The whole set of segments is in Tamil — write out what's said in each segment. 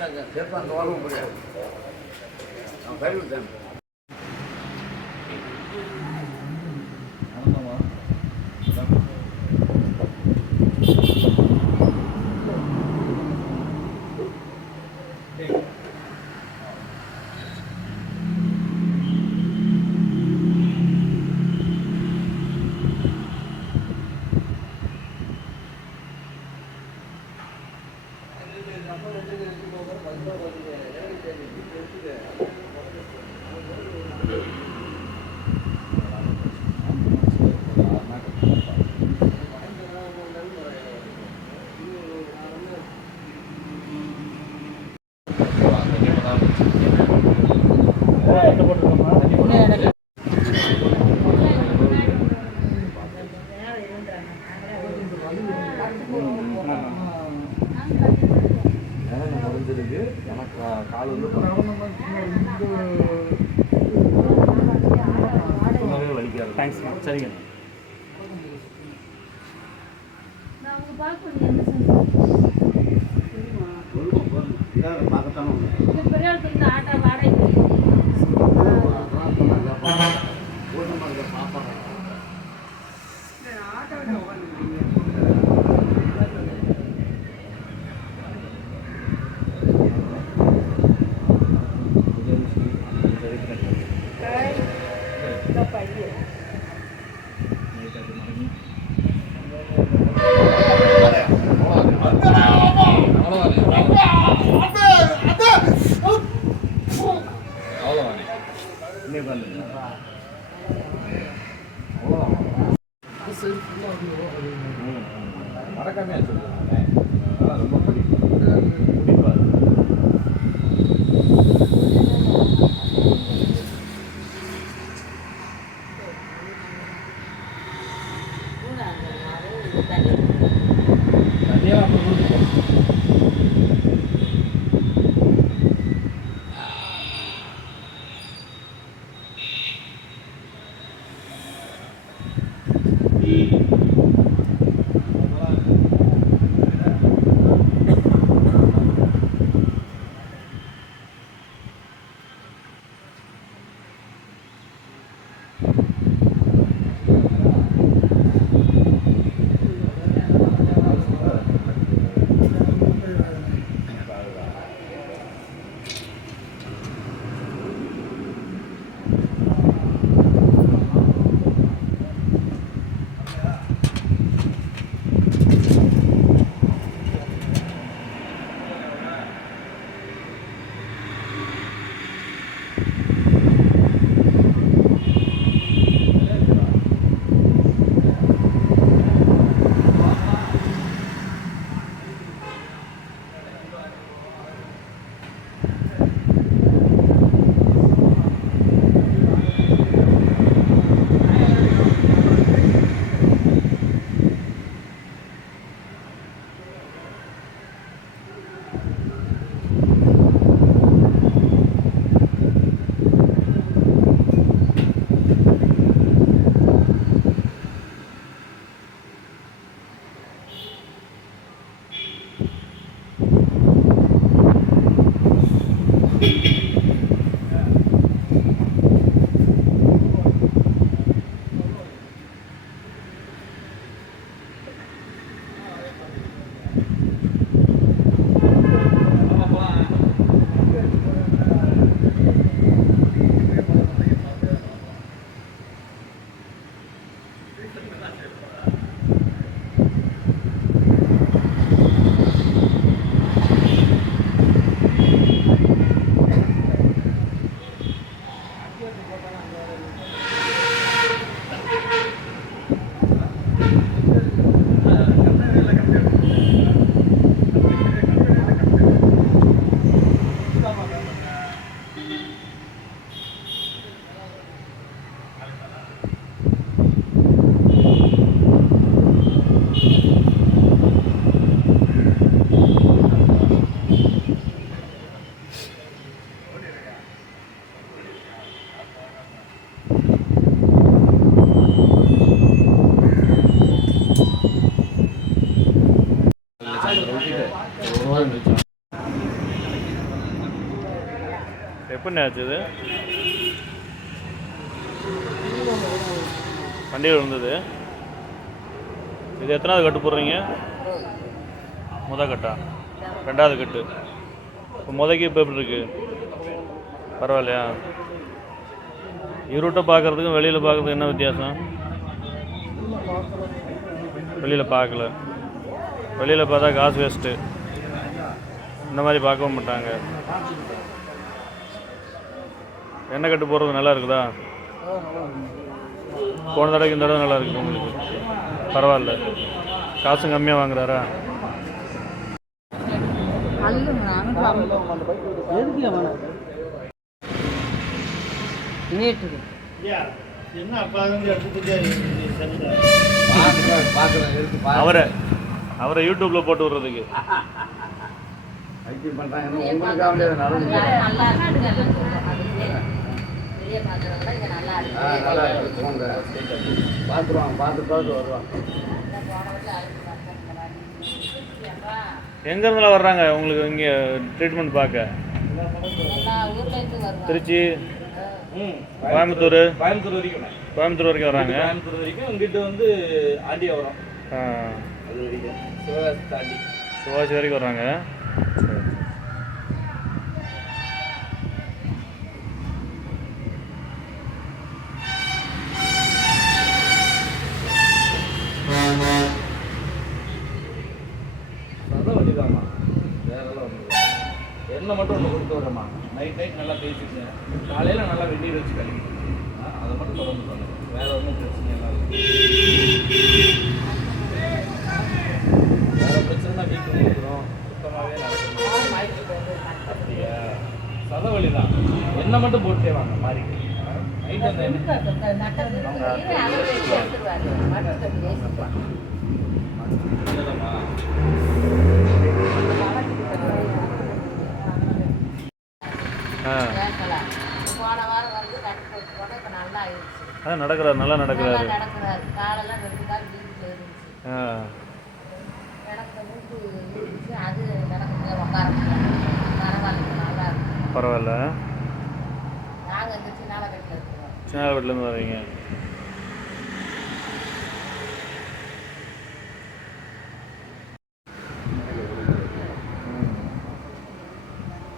சேர்த்து அங்கே வரவும் முடியாது. நான் கைவிட்டேன். முடிஞ்சிருக்கு. எனக்கு கால் வந்து வலிக்காது. தேங்க்ஸ். சரிங்க. மறக்காமையா சொல்லுவாங்க. ரொம்ப பிடிப்பாரு. எப்போ ஆச்சு இது? பண்டிகை இருந்தது. இது எத்தனாவது கட்டு போடுறீங்க? கட்டா? ரெண்டாவது கட்டு. இப்போ முதக்கு இப்போ எப்படி இருக்குது? பரவாயில்லையா? இருட்டை பார்க்குறதுக்கும் வெளியில் பார்க்குறதுக்கு என்ன வித்தியாசம்? வெளியில் பார்க்கல. வெளியில் பார்த்தா காசு வேஸ்ட்டு. இந்த மாதிரி பார்க்கவும் மாட்டாங்க. எண்ணெய் கட்டு போடுறது நல்லா இருக்குதா? போன தடவைக்கு இந்த தடவை நல்லா இருக்குது உங்களுக்கு? பரவாயில்ல. காசும் கம்மியாக வாங்குறாரா? அவரை யூடியூப்ல போட்டு விடுறதுக்கு எங்க இருந்தாலும் வர்றாங்க உங்களுக்கு இங்கே ட்ரீட்மெண்ட் பார்க்க? திருச்சி, கோயம்புத்தூர் வரைக்கும் வர்றாங்க. கோயம்புத்தூர் வரைக்கும் இங்கிட்ட வந்து ஆண்டியாவரம் அது வரைக்கும் சிவகாசி தாண்டி சிவாசி வரைக்கும் வர்றாங்க. வண்டிதாம்மா, வேறெல்லாம் ஒன்று எண்ணெய் மட்டும் ஒன்று கொடுத்து வரேம்மா. நைட் நல்லா பேசிட்டு காலையில் நல்லா வெந்நீர் வச்சு கழிக்கணும். அதை மட்டும் தொடர்ந்து பண்ணுங்க. வேறு ஒன்றும் பிரச்சனை எல்லாம் இல்லை. வேறு பிரச்சனை வீட்டு கொடுக்குறோம், சுத்தமாகவே நடக்கணும். அப்படியா? சதவழி தான். எண்ணெய் மட்டும் போட்டே வாங்க மாறி. நைட் அந்த நடக்கிறார், நல்லா நடக்கிறாரு. பரவாயில்ல. சின்ன வீட்டிலேருந்து வரீங்க.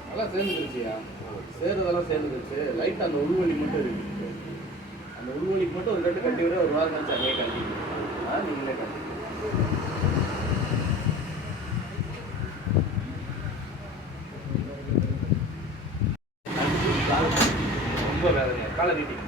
நல்லா சேர்ந்துருச்சியா? சேர்றதெல்லாம் சேர்ந்துருச்சு. லைட்டாக அந்த உள்வலி மட்டும் இருக்கு. அந்த உள்வலிக்கு மட்டும் ஒரு கட்டு கட்டி விட ஒரு வாரம் கழிச்சு அங்கேயே கட்டிக்கலாம். நீங்களே கட்டி ரொம்ப வேதனையா காலை நீட்டிங்க.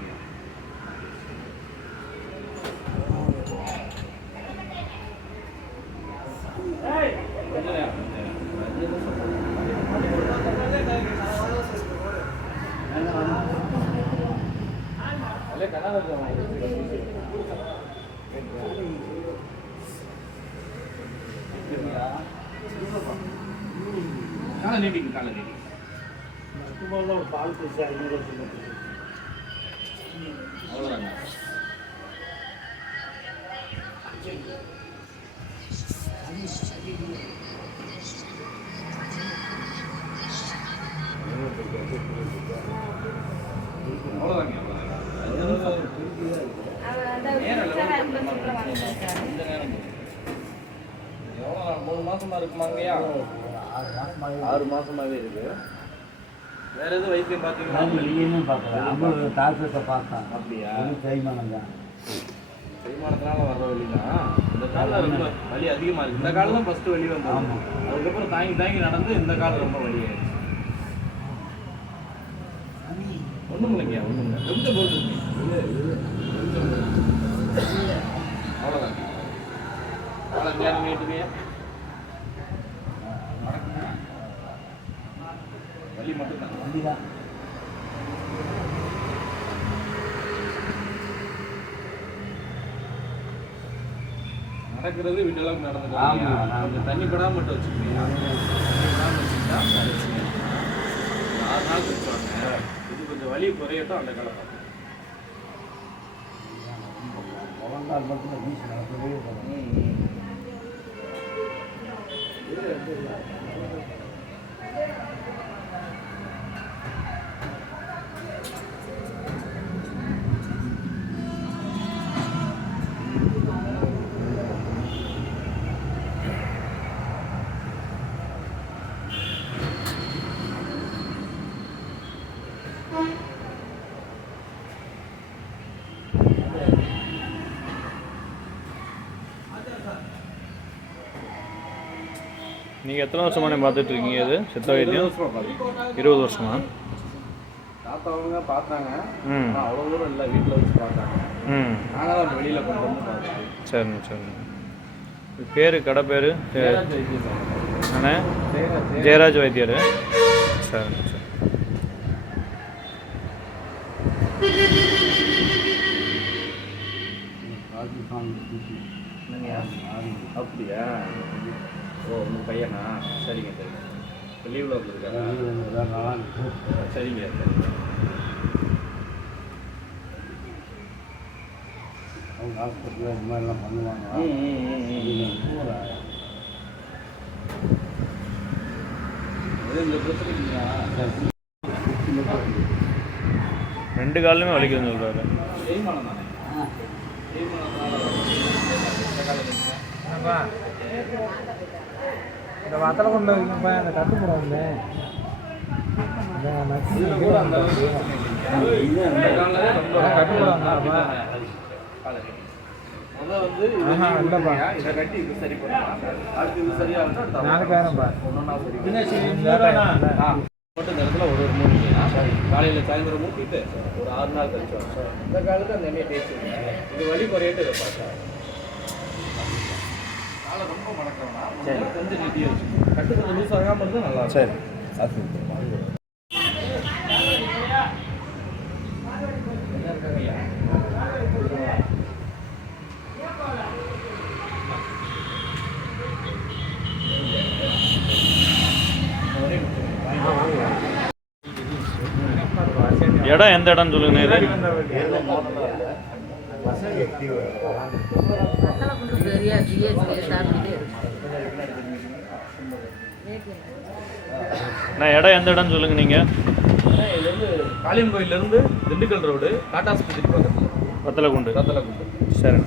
காலை நீட்டிங்க, காலை நீட்டிங்க. பால் பைசா அவ்வளோதாங்க. எவ்வளோ 3 மாசமா இருக்குமாங்கய்யா? 6 மாசமாவே இருக்கு. வேற எதுவும் வைத்தியம் பார்த்தீங்கன்னா? டாக்டர்கிட்ட பார்த்தேன். அப்படியா? தேய்மானம் தான். தேய்மானத்தினால வர்ற வலி தான். இந்த காலில் ரொம்ப வலி அதிகமாக இருக்குது. இந்த காலில் தான் ஃபஸ்ட்டு வலி வந்தது. அதுக்கப்புறம் தாங்கி தாங்கி நடந்து இந்த கால் ரொம்ப வலி ஆயிடுச்சு. ஒன்றும் இல்லைங்கய்யா, ஒன்றும் இல்லை. கொஞ்சம் போகுது. அவ்வளோதான். அவ்வளோ நேரம் கேட்டுக்கையா? வலி மட்டும்தான். வலி தான். நடக்கிறது வீட்டெல்லாம் நடந்துக்கலாம். கொஞ்சம் தண்ணி படாமல் மட்டும் வச்சுக்கோங்க. வச்சுக்கிட்டா 6 நாள் வச்சுவாங்க. இது கொஞ்சம் வலி குறையட்டும். அந்த காலம் நீங்கள் எத்தனை வருஷமானே பார்த்துட்டு இருக்கீங்க இது சித்த வைத்தியம்? 20 வருஷமா பார்த்துருக்கேன். 20 வருஷமா? தாத்தா அவங்க பார்த்தாங்க. ம். ஆனால் அவ்வளோ தூரம் இல்லை, வீட்டில் வச்சு பார்த்தாங்க. ம். நாங்கள் தான் வெளியில் கொண்டு வந்து பார்த்தோம். சரிண்ணா சரிண்ணா. பேர் கடை பேர்? ஜெயராஜ் வைத்தியம் சார். அண்ணே ஜெயராஜ் வைத்தியர். சரிண்ணா சரி. அப்படியா? ஓ உங்கள் பையனா? சரிங்க சரிங்க. இப்போ லீவில் வந்துருக்காங்க. சரிங்க சரிங்க. அவங்க ஹாஸ்பிட்டலில் இந்த மாதிரிலாம் பண்ணுவாங்க. இந்த பிரச்சனைக்குங்களா? 2 காலுமே வலிக்குதுன்னு சொல்கிறாரு. தேய்மானம் தானே? இந்த வத்தலை கொண்டு வைக்கப்பா அந்த கட்டு போடுவாங்க கூட அந்த அளவுக்கு இந்த காலில் ரொம்ப கட்டு போடுவாங்கப்பா. வந்து இல்லைப்பா இதை கட்டி இது சரி பண்ணலாம். அடுத்து இது சரியாக இருந்தால் 4000பா. ஒன்றா சரி மட்டும் இந்த இடத்துல ஒரு மூலிகைனா காலையில் சாயந்தரம் மூட்டிட்டு ஒரு 6 நாள் கழிச்சு வரும் சார். இந்த காலத்தில் அந்த எண்ணெயை தேய்ச்சிருங்க. இது வலி குறையிட்டு இதை பார்த்தா காலை ரொம்ப மணக்கணும்னா சரி கொஞ்சம் நீட்டியாக வச்சுக்கணும். கட்டு கொஞ்சம் லூஸ் ஆகாமல் இருந்தால் நல்லா இருக்கும். சரி. இடம் எந்த இடம்னு சொல்லுங்க இது? நான் இடம் எந்த இடம்னு சொல்லுங்க நீங்கள்? இதுலேருந்து காளியன் கோயிலேருந்து திண்டுக்கல் ரோடு காட்டாஸ்பத்திரி பக்கத்தில் வத்தலகுண்டு. ரத்தலகுண்டு. சரி.